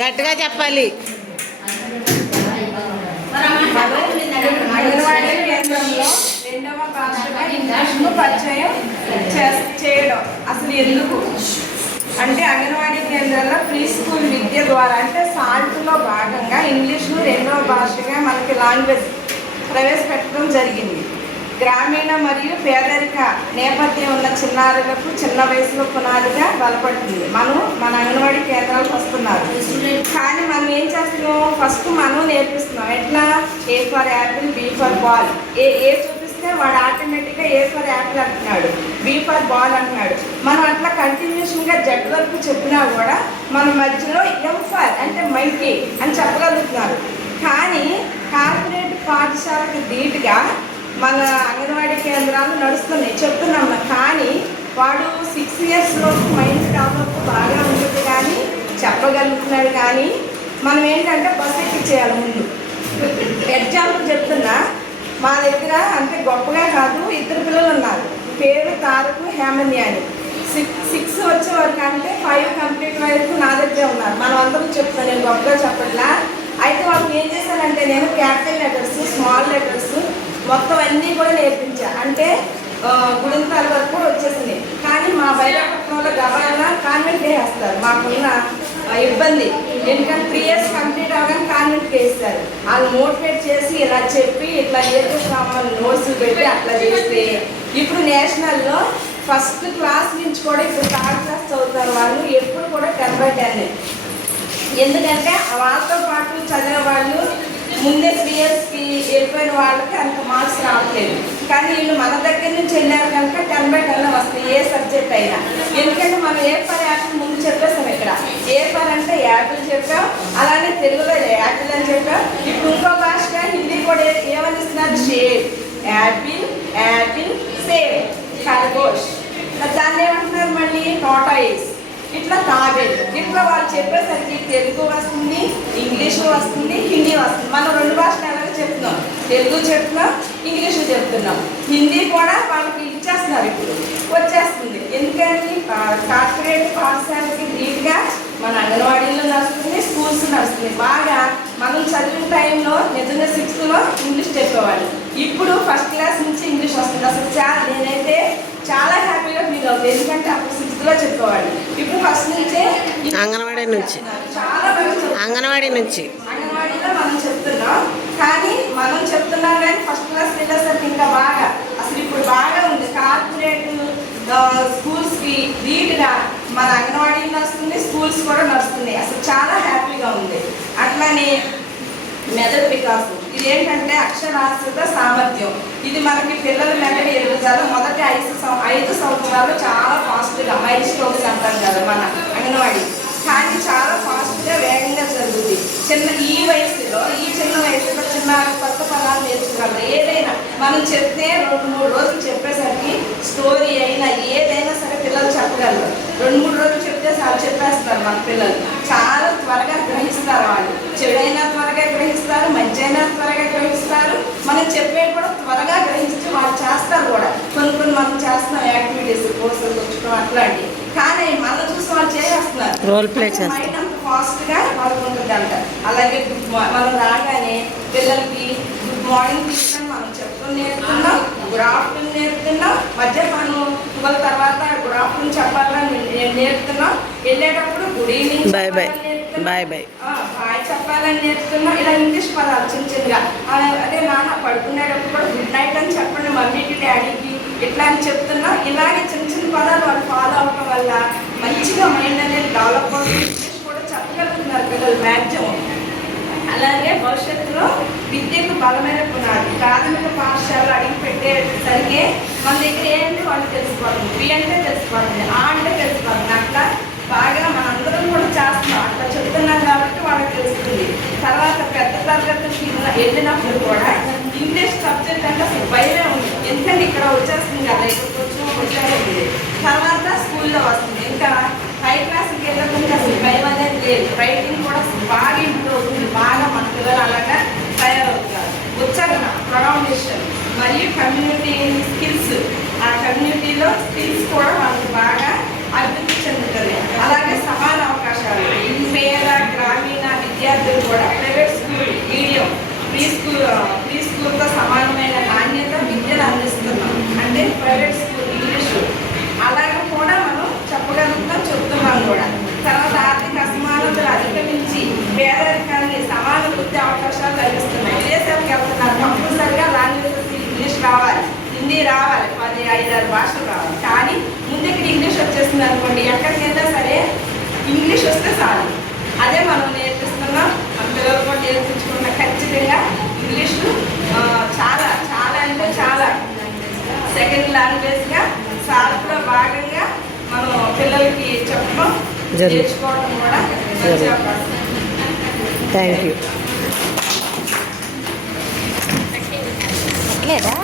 గట్టిగా చెప్పాలి. అంగన్వాడీ కేంద్రంలో రెండవ భాషగా ఇంగ్లీష్ను పరిచయం చేయడం అసలు ఎందుకు అంటే అంగన్వాడీ కేంద్రాల్లో ప్రీ స్కూల్ విద్య ద్వారా అంటే సాల్ట్లో భాగంగా ఇంగ్లీష్ను రెండవ భాషగా మనకి లాంగ్వేజ్ ప్రవేశపెట్టడం జరిగింది. గ్రామీణ మరియు పేదరిక నేపథ్యం ఉన్న చిన్నారులకు చిన్న వయసులో పునాదిగా బలపడుతుంది. మన అంగన్వాడీ కేంద్రాలకు వస్తున్నారు, కానీ మనం ఏం చేస్తున్నాం, ఫస్ట్ మనం నేర్పిస్తున్నాం. ఎట్లా? A for apple, B for ball. A చూపిస్తే వాడు ఆటోమేటిక్గా ఏ ఫర్ యాపిల్ అంటున్నాడు, బి ఫర్ బాల్ అంటున్నాడు. మనం అట్లా కంటిన్యూషన్గా జడ్ వరకు చెప్పినా కూడా మన మధ్యలో ఎం ఫర్ అంటే మంకీ అని చెప్పగలుగుతున్నారు. కానీ కార్పొరేట్ పాఠశాలకు ధీటుగా మన అంగన్వాడీ కేంద్రాలు నడుస్తున్నాయి, చెప్తున్నాం. కానీ వాడు 6 years లోపు మైండ్ డెవలప్ బాగా ఉంటుంది, కానీ చెప్పగలుగుతున్నాడు. కానీ మనం ఏంటంటే బస్ ఎక్కించేయాలి ముందు. ఎగ్జాంపుల్ చెప్తున్నా, మా దగ్గర అంటే గొప్పగా కాదు, 2 పిల్లలు ఉన్నారు. పేరు తారకు, హేమంది అని. 6 వచ్చే వరకు అంటే 5 కంప్లీట్ వరకు నా దగ్గర ఉన్నారు. మనం అందరూ చెప్తాను, నేను గొప్పగా చెప్పట్లా. అయితే వాళ్ళకి ఏం చేశానంటే నేను క్యాపిటల్ లెటర్స్, స్మాల్ లెటర్స్ మొత్తం అన్నీ కూడా నేర్పించా. అంటే గుడింతాల వరకు కూడా వచ్చేసింది. కానీ మా బయటపట్నంలో గబాలన కాన్వెంట్ వేస్తారు. మాకున్న ఇబ్బంది ఎందుకంటే 3 years కంప్లీట్ అవగానే కాన్వెంట్కి వేస్తారు. వాళ్ళు మోటివేట్ చేసి ఇలా చెప్పి ఇట్లా నేర్పిస్తామని నోట్స్ పెట్టి అట్లా చేస్తే ఇప్పుడు నేషనల్లో ఫస్ట్ క్లాస్ నుంచి కూడా ఇప్పుడు 3rd class చదువుతారు వాళ్ళు. ఎప్పుడు కూడా 10/10. ఎందుకంటే వాళ్ళతో పాటు చదివే వాళ్ళు ముందే 3 yearsకి వెళ్ళిపోయిన వాళ్ళకి అంత మార్క్స్ రావట్లేదు. కానీ వీళ్ళు మన దగ్గర నుంచి వెళ్ళారు కనుక 10/10 వస్తుంది ఏ సబ్జెక్ట్ అయినా. ఎందుకంటే మనం ఏ ఫర్ యాపిల్ ముందు చెప్పేస్తాం. ఇక్కడ ఏ ఫర్ అంటే యాపిల్ చెప్పాం, అలానే తెలుగులో యాపిల్ అని చెప్పాం. ఇప్పుడు ఇంకో భాషగా హిందీ కూడా ఏమని ఇస్తున్నారు, షేప్. యాపిల్, యాపిల్, సేవ్, ఖర్గోష్. దాన్ని ఏమంటున్నారు మళ్ళీ, టాటాయిస్. ఇట్లా తాబేలు. ఇట్లా వాళ్ళు చెప్పేసరికి తెలుగు వస్తుంది, ఇంగ్లీషు వస్తుంది, హిందీ వస్తుంది. మనం 2 భాషలు ఎలాగో చెప్తున్నాం, తెలుగు చెప్తున్నాం, ఇంగ్లీషు చెప్తున్నాం. హిందీ కూడా వాళ్ళకి ఇచ్చేస్తున్నారు, ఇప్పుడు వచ్చేస్తుంది. ఎందుకని కార్పొరేట్ పాఠశాలకి ధీటుగా మన అంగన్వాడీలో నడుస్తుంది, స్కూల్స్ నడుస్తుంది. బాగా మనం చదివిన టైంలో నిజంగా 6thలో ఇంగ్లీష్ చెప్పేవాళ్ళు. ఇప్పుడు 1st class నుంచి ఇంగ్లీష్ వస్తుంది. అసలు నేనైతే చాలా హ్యాపీగా ఫీల్ అవుతుంది. ఎందుకంటే అప్పుడు 6thలో చెప్పేవాళ్ళు, ఇప్పుడు ఫస్ట్ నుంచే అంగన్వాడీ నుంచి చాలా బాగా అంగన్వాడీలో మనం చెప్తున్నాం. కానీ మనం చెప్తున్నాం కానీ 1st class వెళ్ళేసరికి ఇంకా బాగా అసలు ఇప్పుడు బాగా ఉంది. కార్పొరేట్ స్కూల్స్కి ధీటుగా మన అంగన్వాడీ నడుస్తుంది, స్కూల్స్ కూడా నడుస్తున్నాయి. అసలు చాలా హ్యాపీగా ఉంది. అట్లానే మెదడు వికాసం, ఇది ఏంటంటే అక్షరాస్యత సామర్థ్యం. ఇది మనకి పిల్లల మెదడు ఎదుగుదల మొదటి 5 సంవత్సరాలు చాలా ఫాస్ట్గా మైల్ స్టోన్స్ అంటాం కదా మన అంగన్వాడీ. కానీ చాలా ఫాస్ట్గా వేగంగా జరుగుతుంది. ఈ చిన్న వయసులో చిన్న కొత్త పదాలు నేర్చుకోగలరు. ఏదైనా మనం చెప్తే 2-3 రోజులు చెప్పేసరికి స్టోరీ అయినా ఏదైనా సరే పిల్లలు చెప్పగలరు. 2-3 రోజులు చెప్తే చెప్పేస్తారు మన పిల్లలు. చాలా త్వరగా గ్రహిస్తారు. వాళ్ళు చెడైనా త్వరగా గ్రహిస్తారు, మంచి అయినా త్వరగా గ్రహిస్తారు. మనం చెప్పేది కూడా త్వరగా గ్రహించి వాళ్ళు చేస్తారు కూడా. కొన్ని మనం చేస్తున్నాం యాక్టివిటీస్, కోర్సులు వచ్చుకోవడం అట్లాంటివి. కానీ మనం చూసి వాళ్ళు చేస్తున్నారు, రోల్ ప్లే చేస్తారు. మైండ్ అంత ఫాస్ట్గా పడుకుంటుంది అంట. అలాగే మనం రాగానే పిల్లలకి గుడ్ మార్నింగ్ తీసుకొని మనం చెప్తూ నేర్పుతున్నాం, గుడ్ ఆఫ్టర్నూన్ నేర్పుతున్నాం. మధ్యాహ్నం 12 తర్వాత గుడ్ ఆఫ్టర్నూన్ చెప్పాలని నేర్పుతున్నాం. వెళ్ళేటప్పుడు గుడ్ ఈవినింగ్ బాయ్ చెప్పాలని నేర్పుతున్నాం. ఇలా ఇంగ్లీష్ పదాలు చిన్నగా. అదే నాన్న పడుకునేటప్పుడు కూడా గుడ్ నైట్ అని చెప్పండి మమ్మీకి, డాడీకి ఇట్లా అని చెప్తున్నాం. ఇలాగే చిన్న పదాలు వాళ్ళు ఫాలో అవడం వల్ల మంచిగా మైండ్ అనేది డెవలప్ అవుతుంది. ఇంగ్లీష్ కూడా చెప్పగలుగుతున్నారు పిల్లలు మ్యాక్సిమం. అలాగే భవిష్యత్తులో విద్యకు బలమైన పునాది. ప్రాథమిక పాఠశాలలో అడిగి పెట్టేసరికి మన దగ్గర ఏంటి వాళ్ళు తెలుసుకోవాలి, బి అంటే తెలిసిపోతుంది, ఆ అంటే తెలిసిపోతుంది. అట్లా బాగా మనందరం కూడా చేస్తున్నాం. అట్లా చెప్తున్నాం కాబట్టి వాళ్ళకి తెలుస్తుంది. తర్వాత పెద్ద తరగతికి వెళ్ళినప్పుడు కూడా ఇంగ్లీష్ సబ్జెక్ట్ అంటే అసలు భయమే ఉంది. ఎందుకంటే ఇక్కడ వచ్చేస్తుంది కదా, ఇక్కడికి వచ్చేస్తుంది. తర్వాత స్కూల్లో వస్తుంది. ఇంకా హై క్లాస్కి వెళ్ళకుండా అసలు భయం అనేది లేదు. రైటింగ్ కూడా బాగా ఇంప్రూవ్ అవుతుంది. బాగా మన పిల్లలు అలాగా తయారవుతున్నారు. ఉచ్చారణ, ప్రొనౌన్సియేషన్ మరియు కమ్యూనిటీ స్కిల్స్, ఆ కమ్యూనిటీలో స్కిల్స్ కూడా వాళ్ళకి బాగా అభివృద్ధి చెందుతుంది. అలాగే సమాన అవకాశాలు ప్రీ స్కూల్తో సమానమైన నాణ్యత విద్యను అందిస్తున్నాం. అంటే ప్రైవేట్ స్కూల్ ఇంగ్లీషు అలాగే కూడా మనం చెప్పగలుగుతాం, చెప్తున్నాం కూడా. తర్వాత ఆర్థిక అసమానతలు అధిగమించి పేదరికాన్ని సమాన వృత్తి అవకాశాలు కల్పిస్తున్నాయి. విదేశాలకు వెళ్తున్నారు, కంపల్సరిగా లాంగ్వేజెస్ ఇంగ్లీష్ రావాలి, హిందీ రావాలి, 10-5-6 భాషలు రావాలి. కానీ ముందు ఇక్కడ ఇంగ్లీష్ వచ్చేస్తుంది అనుకోండి, ఎక్కడికైనా సరే ఇంగ్లీష్ వస్తే చాలు. అదే మనం నేర్పిస్తున్నాం, మన పిల్లలు కూడా నేర్పించుకున్న ఖచ్చితంగా ఇంగ్లీషు చాలా చాలా అంటే చాలా సెకండ్ లాంగ్వేజ్గా సార్లో భాగంగా మనం పిల్లలకి చెప్పడం నేర్చుకోవడం కూడా మంచి అవకాశం. Thank you. లేదా